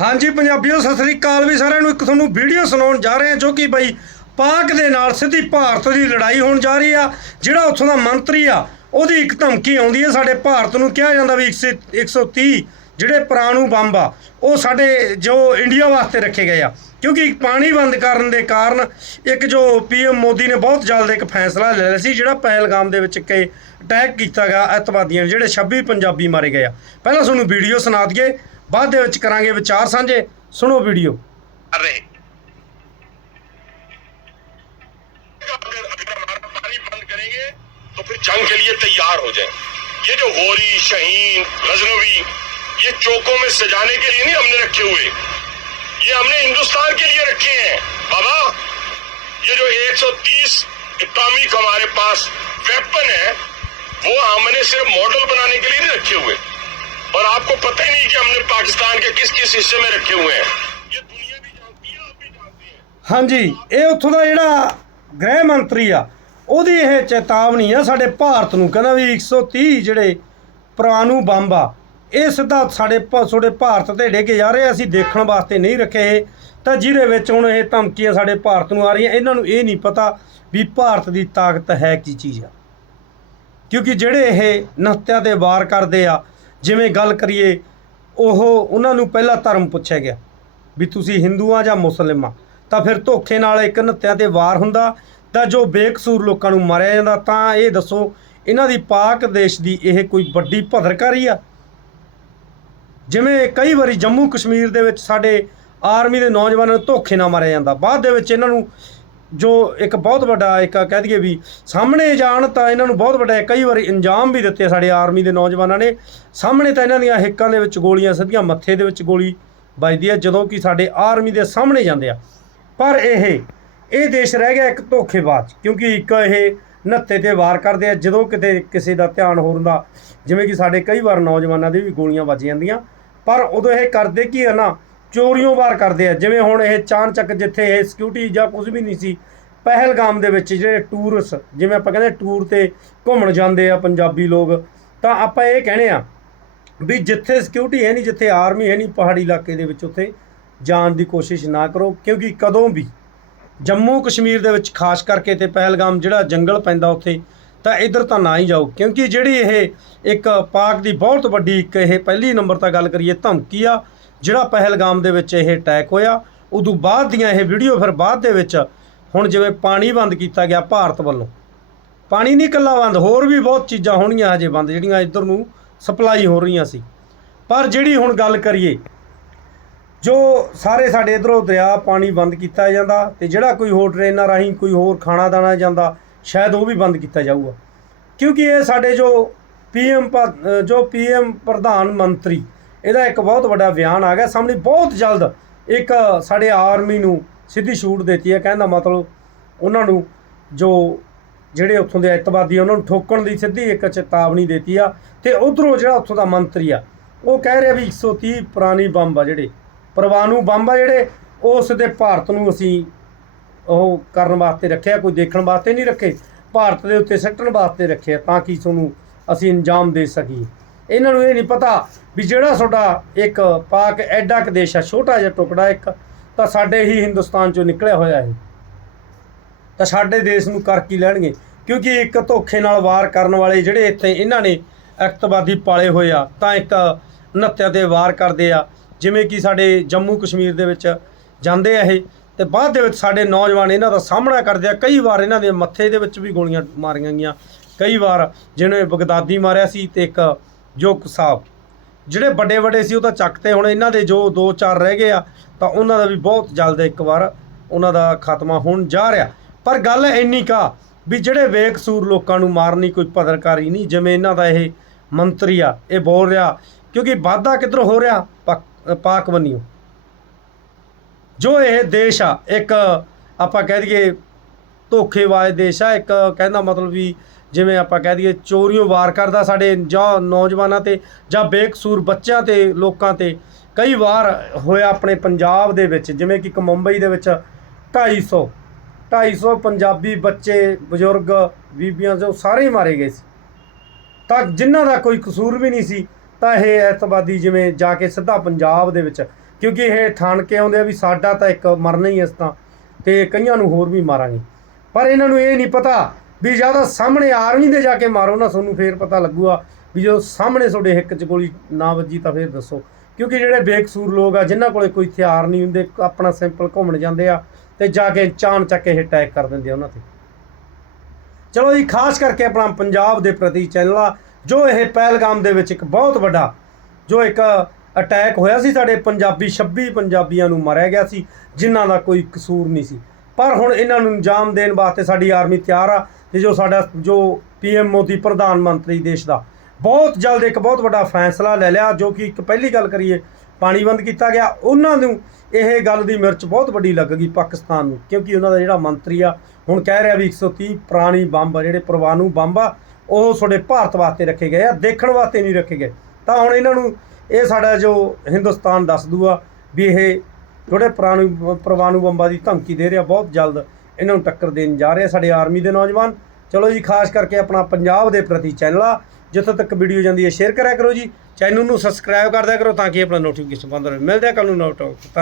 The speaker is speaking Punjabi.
ਹਾਂਜੀ, ਪੰਜਾਬੀਓ, ਸਤਿ ਸ੍ਰੀ ਅਕਾਲ ਵੀ ਸਾਰਿਆਂ ਨੂੰ। ਇੱਕ ਤੁਹਾਨੂੰ ਵੀਡੀਓ ਸੁਣਾਉਣ ਜਾ ਰਹੇ ਹਾਂ ਜੋ ਕਿ ਬਈ ਪਾਕ ਦੇ ਨਾਲ ਸਿੱਧੀ ਭਾਰਤ ਦੀ ਲੜਾਈ ਹੋਣ ਜਾ ਰਹੀ ਆ, ਜਿਹੜਾ ਉੱਥੋਂ ਦਾ ਮੰਤਰੀ ਆ, ਉਹਦੀ ਇੱਕ ਧਮਕੀ ਆਉਂਦੀ ਹੈ। ਸਾਡੇ ਭਾਰਤ ਨੂੰ ਕਿਹਾ ਜਾਂਦਾ ਵੀ 100 130 ਜਿਹੜੇ ਪ੍ਰਾਣੂ ਬੰਬ ਆ, ਉਹ ਸਾਡੇ ਜੋ ਇੰਡੀਆ ਵਾਸਤੇ ਰੱਖੇ ਗਏ ਆ। ਕਿਉਂਕਿ ਪਾਣੀ ਬੰਦ ਕਰਨ ਦੇ ਕਾਰਨ ਇੱਕ ਜੋ ਪੀਐਮ ਮੋਦੀ ਨੇ ਬਹੁਤ ਜਲਦ ਇੱਕ ਫੈਸਲਾ ਲੈ ਲਿਆ ਸੀ, ਜਿਹੜਾ ਪਹਿਲਗਾਮ ਦੇ ਵਿੱਚ ਕਿ ਅਟੈਕ ਕੀਤਾ ਗਿਆ ਅੱਤਵਾਦੀਆਂ ਜਿਹੜੇ 26 ਪੰਜਾਬੀ ਮਾਰੇ ਗਏ ਆ। ਪਹਿਲਾਂ ਤੁਹਾਨੂੰ ਵੀਡੀਓ ਸੁਣਾ ਦਈਏ। ਬਾਅਦ ਦੇ ਵਿੱਚ ਕਰਾਂਗੇ ਵਿਚਾਰ ਸਾਂਝੇ ਸੁਣੋ ਵੀਡੀਓ कर रहे अगर अगर हमारा पानी बंद करेंगे तो फिर जंग के लिए तैयार हो जाए ये जो होरी शहीन गजनवी ये चौकों में सजाने के लिए नहीं हमने रखे हुए ये हमने हिंदुस्तान के लिए रखे हैं बाबा ये जो 130 एटॉमिक हमारे पास वेपन है वो हमने सिर्फ मॉडल बनाने के लिए नहीं रखे हुए और आपको पता ही नहीं कि हमने पाकिस्तान के किस किस हिस्से में रखे हुए हैं ये दुनिया भी जानती है आप भी जानते हैं ਹਾਂਜੀ ਇਹ ਉੱਥੋਂ ਦਾ ਜਿਹੜਾ ਗ੍ਰਹਿ ਮੰਤਰੀ ਆ ਉਹਦੀ ਇਹ ਚੇਤਾਵਨੀ ਆ ਸਾਡੇ ਭਾਰਤ ਨੂੰ ਕਹਿੰਦਾ ਵੀ 130 ਜਿਹੜੇ ਪ੍ਰਾਣੂ ਬੰਬ ਆ ਇਹ ਸਿੱਧਾ ਸਾਡੇ ਭਾ- ਤੁਹਾਡੇ ਭਾਰਤ ਤੇ ਡਿੱਗ ਜਾ ਰਹੇ ਆ, ਅਸੀਂ ਦੇਖਣ ਵਾਸਤੇ ਨਹੀਂ ਰੱਖੇ ਇਹ ਤਾਂ ਜਿਹਦੇ ਵਿੱਚ ਹੁਣ ਇਹ ਧਮਕੀਆਂ ਸਾਡੇ ਭਾਰਤ ਨੂੰ ਆ ਰਹੀਆਂ ਇਹਨਾਂ ਨੂੰ ਇਹ ਨਹੀਂ ਪਤਾ ਵੀ ਭਾਰਤ ਦੀ ਤਾਕਤ ਹੈ ਕੀ ਚੀਜ਼ ਆ ਕਿਉਂਕਿ ਜਿਹੜੇ ਇਹ ਨਹੱਤਿਆਂ ਤੇ ਵਾਰ ਕਰਦੇ ਆ ਜਿਵੇਂ ਗੱਲ ਕਰੀਏ ਉਹ ਉਹਨਾਂ ਨੂੰ ਪਹਿਲਾਂ ਧਰਮ ਪੁੱਛਿਆ ਗਿਆ ਵੀ ਤੁਸੀਂ ਹਿੰਦੂ ਆ ਜਾਂ ਮੁਸਲਿਮ ਆ, ਤਾਂ ਫਿਰ ਧੋਖੇ ਨਾਲ ਇੱਕ ਨੱਤਿਆਂ ਤੇ ਵਾਰ ਹੁੰਦਾ ਤਾਂ ਜੋ ਬੇਕਸੂਰ ਲੋਕਾਂ ਨੂੰ ਮਾਰਿਆ ਜਾਂਦਾ, ਤਾਂ ਇਹ ਦੱਸੋ, ਇਹਨਾਂ ਦੀ ਪਾਕ ਦੇਸ਼ ਦੀ ਇਹ ਕੋਈ ਵੱਡੀ ਭਦਰਕਾਰੀ ਆ? ਜਿਵੇਂ ਕਈ ਵਾਰੀ ਜੰਮੂ ਕਸ਼ਮੀਰ ਦੇ ਵਿੱਚ ਸਾਡੇ ਆਰਮੀ ਦੇ ਨੌਜਵਾਨਾਂ ਨੂੰ ਧੋਖੇ ਨਾਲ ਮਾਰਿਆ ਜਾਂਦਾ, ਬਾਅਦ ਦੇ ਵਿੱਚ ਇਹਨਾਂ ਨੂੰ ਜੋ ਇੱਕ ਬਹੁਤ ਵੱਡਾ ਇੱਕ ਕਹਿ ਦਈਏ ਵੀ ਸਾਹਮਣੇ ਜਾਣ ਤਾਂ ਇਹਨਾਂ ਨੂੰ ਬਹੁਤ ਵੱਡਾ ਕਈ ਵਾਰੀ ਇੰਜਾਮ ਵੀ ਦਿੱਤੇ ਸਾਡੇ ਆਰਮੀ ਦੇ ਨੌਜਵਾਨਾਂ ਨੇ। ਸਾਹਮਣੇ ਤਾਂ ਇਹਨਾਂ ਦੀਆਂ ਹਿੱਕਾਂ ਦੇ ਵਿੱਚ ਗੋਲੀਆਂ ਸਿੱਧੀਆਂ ਮੱਥੇ ਦੇ ਵਿੱਚ ਗੋਲੀ ਵੱਜਦੀ ਹੈ ਜਦੋਂ ਕਿ ਸਾਡੇ ਆਰਮੀ ਦੇ ਸਾਹਮਣੇ ਜਾਂਦੇ ਆ। ਪਰ ਇਹ ਇਹ ਦੇਸ਼ ਰਹਿ ਗਿਆ ਇੱਕ ਧੋਖੇਬਾਜ਼, ਕਿਉਂਕਿ ਇੱਕ ਇਹ ਨੱਤੇ ਤੇ ਵਾਰ ਕਰਦੇ ਆ, ਜਦੋਂ ਕਿਤੇ ਕਿਸੇ ਦਾ ਧਿਆਨ ਹੋਰ ਹੁੰਦਾ, ਜਿਵੇਂ ਕਿ ਸਾਡੇ ਕਈ ਵਾਰ ਨੌਜਵਾਨਾਂ ਦੇ ਵੀ ਗੋਲੀਆਂ ਵੱਜ ਜਾਂਦੀਆਂ। ਪਰ ਉਦੋਂ ਇਹ ਕਰਦੇ ਕੀ ਆ ਨਾ ਚੋਰੀਆਂ ਵਾਰ ਕਰਦੇ ਆ। ਜਿਵੇਂ ਹੁਣ ਇਹ ਚਾਨਚੱਕ ਜਿੱਥੇ ਇਹ ਸਿਕਿਉਰਿਟੀ ਜਾਂ ਕੁਝ ਵੀ ਨਹੀਂ ਸੀ, ਪਹਿਲਗਾਮ ਦੇ ਵਿੱਚ ਜਿਹੜੇ ਟੂਰਿਸਟ ਜਿਵੇਂ ਆਪਾਂ ਕਹਿੰਦੇ ਟੂਰ ਤੇ ਘੁੰਮਣ ਜਾਂਦੇ ਆ ਪੰਜਾਬੀ ਲੋਕ, ਤਾਂ ਆਪਾਂ ਇਹ ਕਹਿੰਦੇ ਆ ਵੀ ਜਿੱਥੇ ਸਿਕਿਉਰਿਟੀ ਹੈ ਨਹੀਂ, ਜਿੱਥੇ ਆਰਮੀ ਹੈ ਨਹੀਂ, ਪਹਾੜੀ ਇਲਾਕੇ ਦੇ ਵਿੱਚ ਉੱਥੇ ਜਾਣ ਦੀ ਕੋਸ਼ਿਸ਼ ਨਾ ਕਰੋ, ਕਿਉਂਕਿ ਕਦੋਂ ਵੀ ਜੰਮੂ ਕਸ਼ਮੀਰ ਦੇ ਵਿੱਚ ਖਾਸ ਕਰਕੇ ਤੇ ਪਹਿਲਗਾਮ ਜਿਹੜਾ ਜੰਗਲ ਪੈਂਦਾ ਉੱਥੇ, ਤਾਂ ਇਧਰ ਤਾਂ ਨਾ ਹੀ ਜਾਓ। ਕਿਉਂਕਿ ਜਿਹੜੀ ਇਹ ਇੱਕ ਪਾਕ ਦੀ ਬਹੁਤ ਵੱਡੀ ਇੱਕ ਇਹ ਪਹਿਲੀ ਨੰਬਰ ਤਾਂ ਗੱਲ ਕਰੀਏ ਧਮਕੀ ਆ ਜਿਹੜਾ ਪਹਿਲਗਾਮ ਦੇ ਵਿੱਚ ਇਹ ਅਟੈਕ ਹੋਇਆ, ਉਦੋਂ ਬਾਅਦ ਦੀਆਂ ਇਹ ਵੀਡੀਓ ਫਿਰ ਬਾਅਦ ਦੇ ਵਿੱਚ ਹੁਣ ਜਿਵੇਂ ਪਾਣੀ ਬੰਦ ਕੀਤਾ ਗਿਆ ਭਾਰਤ ਵੱਲੋਂ। ਪਾਣੀ ਨਹੀਂ ਇਕੱਲਾ ਬੰਦ, ਹੋਰ ਵੀ ਬਹੁਤ ਚੀਜ਼ਾਂ ਹੋਣੀਆਂ ਹਜੇ ਬੰਦ, ਜਿਹੜੀਆਂ ਇੱਧਰ ਨੂੰ ਸਪਲਾਈ ਹੋ ਰਹੀਆਂ ਸੀ। ਪਰ ਜਿਹੜੀ ਹੁਣ ਗੱਲ ਕਰੀਏ, ਜੋ ਸਾਰੇ ਸਾਡੇ ਇਧਰੋਂ ਦਰਿਆ ਪਾਣੀ ਬੰਦ ਕੀਤਾ ਜਾਂਦਾ ਤੇ ਜਿਹੜਾ ਕੋਈ ਹੋਰ ਟ੍ਰੇਨਾਂ ਰਾਹੀਂ ਕੋਈ ਹੋਰ ਖਾਣਾ ਦਾਣਾ ਜਾਂਦਾ, ਸ਼ਾਇਦ ਉਹ ਵੀ ਬੰਦ ਕੀਤਾ ਜਾਊਗਾ। ਕਿਉਂਕਿ ਇਹ ਸਾਡੇ ਜੋ ਪੀਐਮ ਜੋ ਪੀਐਮ ਪ੍ਰਧਾਨ ਮੰਤਰੀ ਇਹਦਾ ਇੱਕ ਬਹੁਤ ਵੱਡਾ ਬਿਆਨ ਆ ਗਿਆ। ਸਾਹਮਣੇ ਬਹੁਤ ਜਲਦ ਇੱਕ ਸਾਡੇ ਆਰਮੀ ਨੂੰ ਸਿੱਧੀ ਛੂਟ ਦਿੱਤੀ ਹੈ। ਕਹਿੰਦਾ ਮਤਲਬ ਉਹਨਾਂ ਨੂੰ ਜੋ ਜਿਹੜੇ ਉੱਥੋਂ ਦੇ ਅੱਤਵਾਦੀ ਆ, ਉਹਨਾਂ ਨੂੰ ਠੋਕਣ ਦੀ ਸਿੱਧੀ ਇੱਕ ਚੇਤਾਵਨੀ ਦਿੱਤੀ ਆ ਤੇ ਉਧਰੋਂ ਜਿਹੜਾ ਉੱਥੋਂ ਦਾ ਮੰਤਰੀ ਆ, ਉਹ ਕਹਿ ਰਿਹਾ ਵੀ 130 ਪੁਰਾਣੀ ਬੰਬ ਆ ਜਿਹੜੇ ਪਰਮਾਣੂ ਬੰਬ ਆ ਜਿਹੜੇ ਉਹ ਸਿੱਧੇ ਭਾਰਤ ਨੂੰ ਅਸੀਂ ਉਹ ਕਰਨ ਵਾਸਤੇ ਰੱਖਿਆ, ਕੋਈ ਦੇਖਣ ਵਾਸਤੇ ਨਹੀਂ ਰੱਖੇ, ਭਾਰਤ ਦੇ ਉੱਤੇ ਸੱਟਣ ਵਾਸਤੇ ਰੱਖਿਆ ਤਾਂ ਕਿ ਤੁਹਾਨੂੰ ਅਸੀਂ ਇੰਜਾਮ ਦੇ ਸਕੀਏ। ਇਹਨਾਂ ਨੂੰ ਇਹ ਨਹੀਂ ਪਤਾ ਵੀ ਜਿਹੜਾ ਤੁਹਾਡਾ ਇੱਕ ਪਾਕ ਐਡਾ ਕੁ ਦੇਸ਼ ਆ, ਛੋਟਾ ਜਿਹਾ ਟੁਕੜਾ ਇੱਕ, ਤਾਂ ਸਾਡੇ ਹੀ ਹਿੰਦੁਸਤਾਨ ਚੋਂ ਨਿਕਲਿਆ ਹੋਇਆ ਹੈ ਤਾਂ ਸਾਡੇ ਦੇਸ਼ ਨੂੰ ਕਰ ਕੀ ਲੈਣਗੇ? ਕਿਉਂਕਿ ਇੱਕ ਧੋਖੇ ਨਾਲ ਵਾਰ ਕਰਨ ਵਾਲੇ ਜਿਹੜੇ ਇੱਥੇ ਇਹਨਾਂ ਨੇ ਅਕਤਵਾਦੀ ਪਾਲੇ ਹੋਏ ਆ, ਤਾਂ ਇੱਕ ਨੱਤਿਆਂ ਤੇ ਵਾਰ ਕਰਦੇ ਆ। ਜਿਵੇਂ ਕਿ ਸਾਡੇ ਜੰਮੂ ਕਸ਼ਮੀਰ ਦੇ ਵਿੱਚ ਜਾਂਦੇ ਆ ਇਹ, ਤੇ ਬਾਅਦ ਦੇ ਵਿੱਚ ਸਾਡੇ ਨੌਜਵਾਨ ਇਹਨਾਂ ਦਾ ਸਾਹਮਣਾ ਕਰਦੇ ਆ। ਕਈ ਵਾਰ ਇਹਨਾਂ ਦੇ ਮੱਥੇ ਦੇ ਵਿੱਚ ਵੀ ਗੋਲੀਆਂ ਮਾਰੀਆਂ ਗਈਆਂ। ਕਈ ਵਾਰ ਜਿਹਨੇ ਬਗਦਾਦੀ ਮਾਰਿਆ ਸੀ ਤੇ ਇੱਕ ਜੋਕ ਸਾਹਿਬ ਜਿਹੜੇ ਵੱਡੇ ਵੱਡੇ ਸੀ ਉਹ ਤਾਂ ਚੱਕਤੇ ਹੁਣ ਇਹਨਾਂ ਦੇ ਜੋ ਦੋ ਚਾਰ ਰਹਿ ਗਏ ਆ, ਤਾਂ ਉਹਨਾਂ ਦਾ ਵੀ ਬਹੁਤ ਜਲਦ ਇੱਕ ਵਾਰ ਉਹਨਾਂ ਦਾ ਖਾਤਮਾ ਹੋਣ ਜਾ ਰਿਹਾ। ਪਰ ਗੱਲ ਇੰਨੀ ਕਾ ਵੀ ਜਿਹੜੇ ਬੇਕਸੂਰ ਲੋਕਾਂ ਨੂੰ ਮਾਰਨੀ ਕੋਈ ਪੱਤਰਕਾਰੀ ਨਹੀਂ, ਜਿਵੇਂ ਇਹਨਾਂ ਦਾ ਇਹ ਮੰਤਰੀ ਆ, ਇਹ ਬੋਲ ਰਿਹਾ, ਕਿਉਂਕਿ ਵਾਧਾ ਕਿੱਧਰ ਹੋ ਰਿਹਾ? ਪਾਕ- ਪਾਕ ਬੰਨਿਓ ਜੋ ਇਹ ਦੇਸ਼ ਆ, ਇੱਕ ਆਪਾਂ ਕਹਿ ਦਈਏ ਧੋਖੇਬਾਜ਼ ਦੇਸ਼ ਆ, ਇੱਕ ਕਹਿੰਦਾ ਮਤਲਬ ਵੀ ਜਿਵੇਂ ਆਪਾਂ ਕਹਿ ਦਈਏ ਚੋਰੀਆਂ ਵਾਰ ਕਰਦਾ ਸਾਡੇ ਜਾਂ ਨੌਜਵਾਨਾਂ ਤੇ ਜਾਂ ਬੇਕਸੂਰ ਬੱਚਿਆਂ ਤੇ, ਲੋਕਾਂ ਤੇ। ਕਈ ਵਾਰ ਹੋਇਆ ਆਪਣੇ ਪੰਜਾਬ ਦੇ ਵਿੱਚ, ਜਿਵੇਂ ਕਿ ਇੱਕ ਮੁੰਬਈ ਦੇ ਵਿੱਚ 250 250 ਪੰਜਾਬੀ ਬੱਚੇ, ਬਜ਼ੁਰਗ, ਬੀਬੀਆਂ ਜੋ ਸਾਰੇ ਹੀ ਮਾਰੇ ਗਏ ਸੀ। ਤਾਂ ਜਿਨ੍ਹਾਂ ਦਾ ਕੋਈ ਕਸੂਰ ਵੀ ਨਹੀਂ ਸੀ, ਤਾਂ ਇਹ ਐਤਵਾਦੀ ਜਿਵੇਂ ਜਾ ਕੇ ਸਿੱਧਾ ਪੰਜਾਬ ਦੇ ਵਿੱਚ, ਕਿਉਂਕਿ ਇਹ ਠਾਣ ਕੇ ਆਉਂਦੇ ਆ ਵੀ ਸਾਡਾ ਤਾਂ ਇੱਕ ਮਰਨਾ ਹੀ ਇਸ ਤਾਂ ਤੇ ਕਈਆਂ ਨੂੰ ਹੋਰ ਵੀ ਮਾਰਾਂਗੇ। ਪਰ ਇਹਨਾਂ ਨੂੰ ਇਹ ਨਹੀਂ ਪਤਾ ਵੀ ਜਦੋਂ ਸਾਹਮਣੇ ਆਰਮੀ ਦੇ ਜਾ ਕੇ ਮਾਰੋ ਨਾ ਤੁਹਾਨੂੰ ਫੇਰ ਪਤਾ ਲੱਗੂਗਾ ਵੀ ਜਦੋਂ ਸਾਹਮਣੇ ਤੁਹਾਡੇ ਹਿੱਕ 'ਚ ਗੋਲੀ ਨਾ ਵੱਜੀ ਤਾਂ ਫੇਰ ਦੱਸੋ। ਕਿਉਂਕਿ ਜਿਹੜੇ ਬੇਕਸੂਰ ਲੋਕ ਆ, ਜਿਨ੍ਹਾਂ ਕੋਲੇ ਕੋਈ ਹਥਿਆਰ ਨਹੀਂ ਹੁੰਦੇ ਆਪਣਾ ਸਿੰਪਲ ਘੁੰਮਣ ਜਾਂਦੇ ਆ ਤੇ ਜਾ ਕੇ ਚਾਨ ਚੱਕ ਕੇ ਅਟੈਕ ਕਰ ਦਿੰਦੇ ਆ ਉਹਨਾਂ ਤੇ। ਚਲੋ ਜੀ, ਖਾਸ ਕਰਕੇ ਆਪਣਾ ਪੰਜਾਬ ਦੇ ਪ੍ਰਤੀ ਚੈਨਲ ਆ, ਜੋ ਇਹ ਪਹਿਲਗਾਮ ਦੇ ਵਿੱਚ ਇੱਕ ਬਹੁਤ ਵੱਡਾ, ਜੋ ਇੱਕ ਅਟੈਕ ਹੋਇਆ ਸੀ ਸਾਡੇ ਪੰਜਾਬੀ 26 ਪੰਜਾਬੀਆਂ ਨੂੰ ਮਾਰਿਆ ਗਿਆ ਸੀ, ਜਿਨ੍ਹਾਂ ਦਾ ਕੋਈ ਕਸੂਰ ਨਹੀਂ ਸੀ। ਪਰ ਹੁਣ ਇਹਨਾਂ ਨੂੰ ਅੰਜਾਮ ਦੇਣ ਵਾਸਤੇ ਸਾਡੀ ਆਰਮੀ ਤਿਆਰ ਆ। ਤੇ ਜੋ ਸਾਡਾ, ਜੋ ਪੀਐਮ ਮੋਦੀ ਪ੍ਰਧਾਨ ਮੰਤਰੀ ਦੇਸ਼ ਦਾ ਬਹੁਤ ਜਲਦ ਇੱਕ ਬਹੁਤ ਵੱਡਾ ਫੈਸਲਾ ਲੈ ਲਿਆ, ਜੋ ਕਿ ਇੱਕ ਪਹਿਲੀ ਗੱਲ ਕਰੀਏ ਪਾਣੀ ਬੰਦ ਕੀਤਾ ਗਿਆ। ਉਹਨਾਂ ਨੂੰ ਇਹ ਗੱਲ ਦੀ ਮਿਰਚ ਬਹੁਤ ਵੱਡੀ ਲੱਗ ਗਈ ਪਾਕਿਸਤਾਨ ਨੂੰ, ਕਿਉਂਕਿ ਉਹਨਾਂ ਦਾ ਜਿਹੜਾ ਮੰਤਰੀ ਆ, ਹੁਣ ਕਹਿ ਰਿਹਾ ਵੀ 130 ਪੁਰਾਣੀ ਬੰਬ ਆ, ਜਿਹੜੇ ਪਰਮਾਣੂ ਬੰਬ ਆ, ਉਹ ਤੁਹਾਡੇ ਭਾਰਤ ਵਾਸਤੇ ਰੱਖੇ ਗਏ ਆ, ਦੇਖਣ ਵਾਸਤੇ ਨਹੀਂ ਰੱਖੇ ਗਏ। ਤਾਂ ਹੁਣ ਇਹਨਾਂ ਨੂੰ ਇਹ ਸਾਡਾ ਜੋ ਹਿੰਦੁਸਤਾਨ ਦੱਸ ਦੂਗਾ ਵੀ ਇਹ ਜਿਹੜੇ ਪੁਰਾਣੀ ਪਰਮਾਣੂ ਬੰਬਾਂ ਦੀ ਧਮਕੀ ਦੇ ਰਿਹਾ, ਬਹੁਤ ਜਲਦ ਇਹਨਾਂ ਨੂੰ ਟੱਕਰ ਦੇਣ ਜਾ ਰਹੇ ਆ ਸਾਡੇ ਆਰਮੀ ਦੇ ਨੌਜਵਾਨ। ਚਲੋ ਜੀ, ਖਾਸ ਕਰਕੇ ਆਪਣਾ ਪੰਜਾਬ ਦੇ ਪ੍ਰਤੀ ਚੈਨਲ ਆ। ਜਿੱਥੇ ਤੱਕ ਵੀਡੀਓ ਜਾਂਦੀ ਹੈ, ਸ਼ੇਅਰ ਕਰਿਆ ਕਰੋ ਜੀ। ਚੈਨਲ ਨੂੰ ਸਬਸਕ੍ਰਾਈਬ ਕਰ ਦਿਆ ਕਰੋ ਤਾਂ ਕਿ ਆਪਣਾ ਨੋਟੀਫਿਕੇਸ਼ਨ ਬੰਦ ਰਹੇ। ਮਿਲਦੇ ਆ ਕੱਲ ਨੂੰ ਨੋਟ ਧੰਨਵਾਦ।